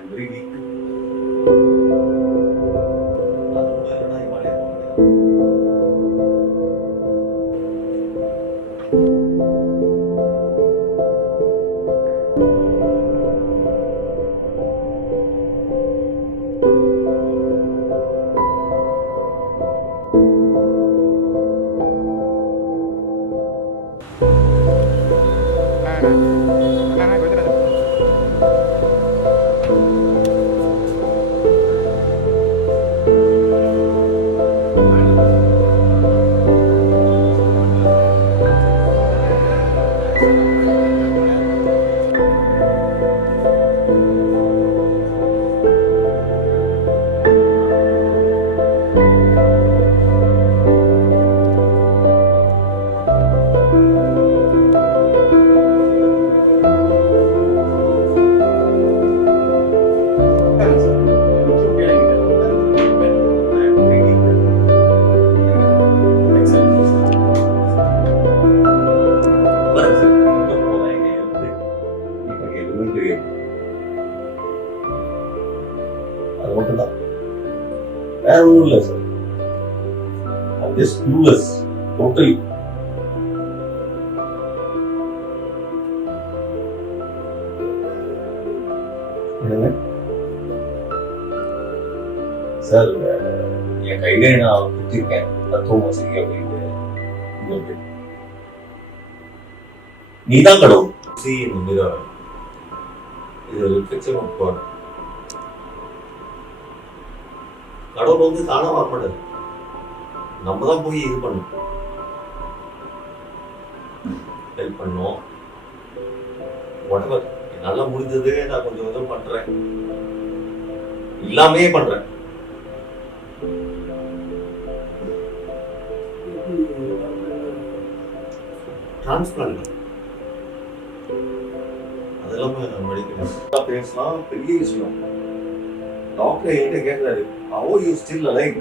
I'm very weak அது கூட இல்லைனா இமாலயா போக முடியாது அது ஒன்றும் இல்லை சார் clueless, totally. என்னங்க? சார் என் கையில நான் குத்திருக்கேன் தத்துவம் வசதி அப்படின்னு நீதான் கடவுள். சி மிரர் இது ஒரு பிக்சர் ஆஃப் கடவுள் வந்து தானா வரமாட்டாரு. நம்ம தான் போய் இது பண்ணணும். ஹெல்ப் பண்ணோம். Whatever. என்னால முடிஞ்சது நான் கொஞ்சம் கொஞ்சம் பண்றேன். இல்லாமே பண்றேன். டிரான்ஸ்பிளான்ட் அதெல்லாம் மெடிக்கல் பேசலாம் பெரிய விஷயம். டாக்டர் என்கிட்ட கேட்கிறாரு ஹவ் யூ ஸ்டில் அலைவ்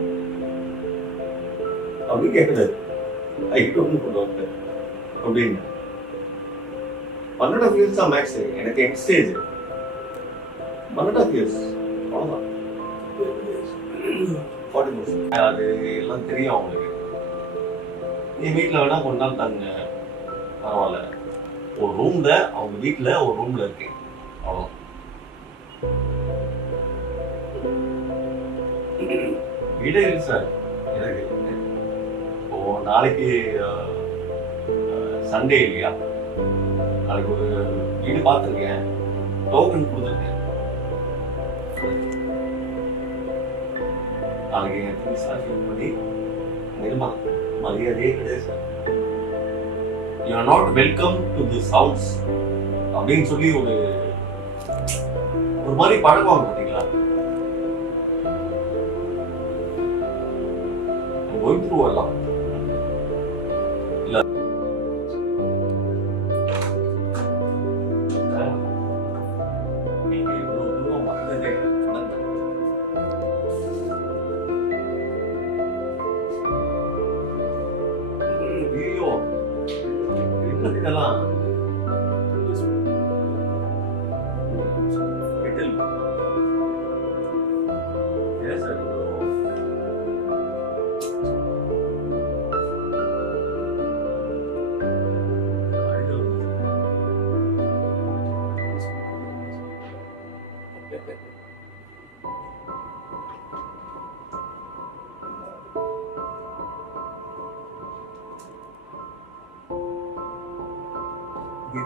அப்படின்னு கேட்கிறாரு. ஐ டோன்ட் டாக்டர் அப்படின்னு. ஒன் அண்ட் ஆஃப் இயர்ஸ் தான் மேக்ஸ் எனக்கு என் stage one and half years அவ்வளோதான் ஃபார்ட்டி பர்சன்ட் அது எல்லாம் தெரியும் அவங்களுக்கு. நீ வீட்டில் வேணா கொஞ்ச நாள் தங்க. பரவாயில்ல. ஒரு ரூம்ல அவங்க வீட்டில் ஒரு ரூம்ல இருக்கேன். அவ்வளோ வீடே இருக்கு சார். எனக்கு இப்போ நாளைக்கு சண்டே இல்லையா? நாளைக்கு ஒரு வீடு பார்த்துருக்கேன். டோக்கன் கொடுத்துருக்கேன். நாளைக்கு என் திங்ஸ்லாம் பண்ணி நிர்மா மரியாதையே கிடையாது sir. You are not welcome to this house அப்படின்னு சொல்லி ஒரு ஒரு மாதிரி பழகுவாங்க 不用多聊。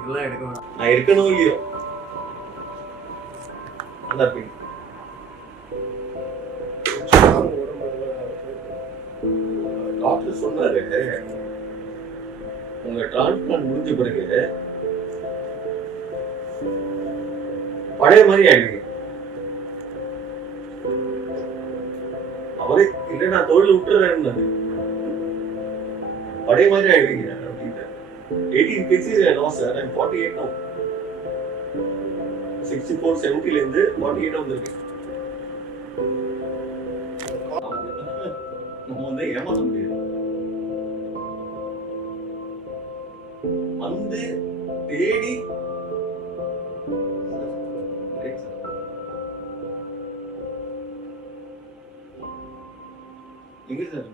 இதெல்லாம் எடுக்க வேணாம். நான் இருக்கணும் இல்லையோ? நல்லா இருப்பீங்க டாக்டர் சொன்னாரு உங்க டிரான்ஸ்பிளான்ட் முடிஞ்ச பிறகு பழைய மாதிரி ஆயிடுவீங்க அவரே இல்ல நான் தொழில் விட்டுறேன்னு பழைய மாதிரி ஆயிடுவீங்க எயிட்டீன் கேஜிஸ் நான் சார் நான் ஃபார்ட்டி எயிட் நான் சிக்ஸ்டி ஃபோர் செவன்ட்டிலேருந்து ஃபார்ட்டி எயிட்டாக வந்திருக்கேன் நம்ம வந்து ஏமாற்ற முடியாது. வந்து தேடி எங்க sir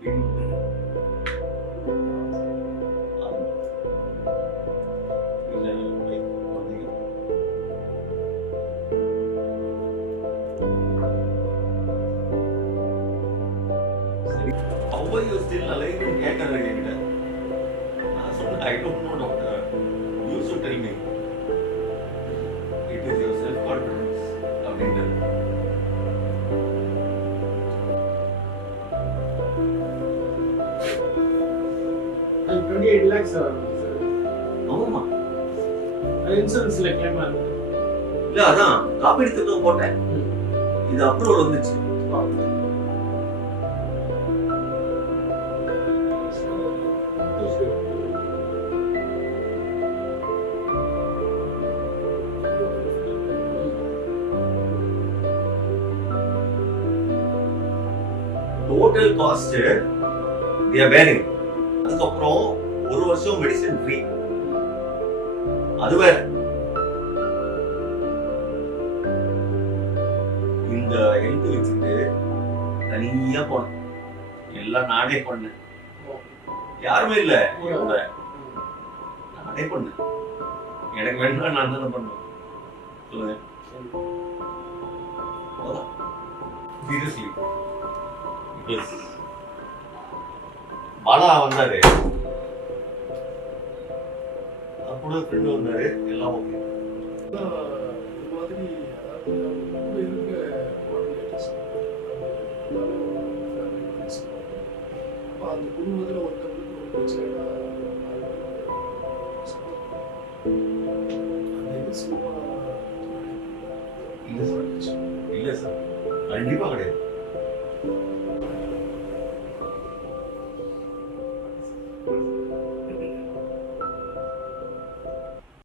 doctor you should tell me it is yourself confidence அப்படின்ட்டு. அது 28 lakhs ஆகும் சார். ஆமாமா அது இன்சூரன்ஸ்ல claim ஆகுது. இல்ல அதான் காப்பீடு திட்டம் போட்டேன். ம். இது அப்ரூவல் வந்துச்சு. டோட்டல் காஸ்ட் பேரிங் அதுக்கப்புறம் ஒரு வருஷம் மெடிசன் ஃப்ரீ அது வேற. இந்த ஹெல்த் வச்சுட்டு தனியா போனேன். எல்லாம் நானே பண்ணேன். யாருமே இல்ல. கூட நானே பண்ணேன். எனக்கு வேணும்னா நான் தானே பண்ணுவேன். சொல்லுங்க. சீரியஸ்லி பிகாஸ் பாலா வந்தாரு. அப்போ ஃப்ரெண்டு வந்தாரு. எல்லாம் ஓகே கூட அந்த குடும்பத்துல ஒருத்தவங்களுக்கு ஒரு பிரச்சனைனா நாலு பேர் support பண்ணுவாங்க. அந்த இது சும்மா இல்ல சார். இல்ல சார். கிடையாது.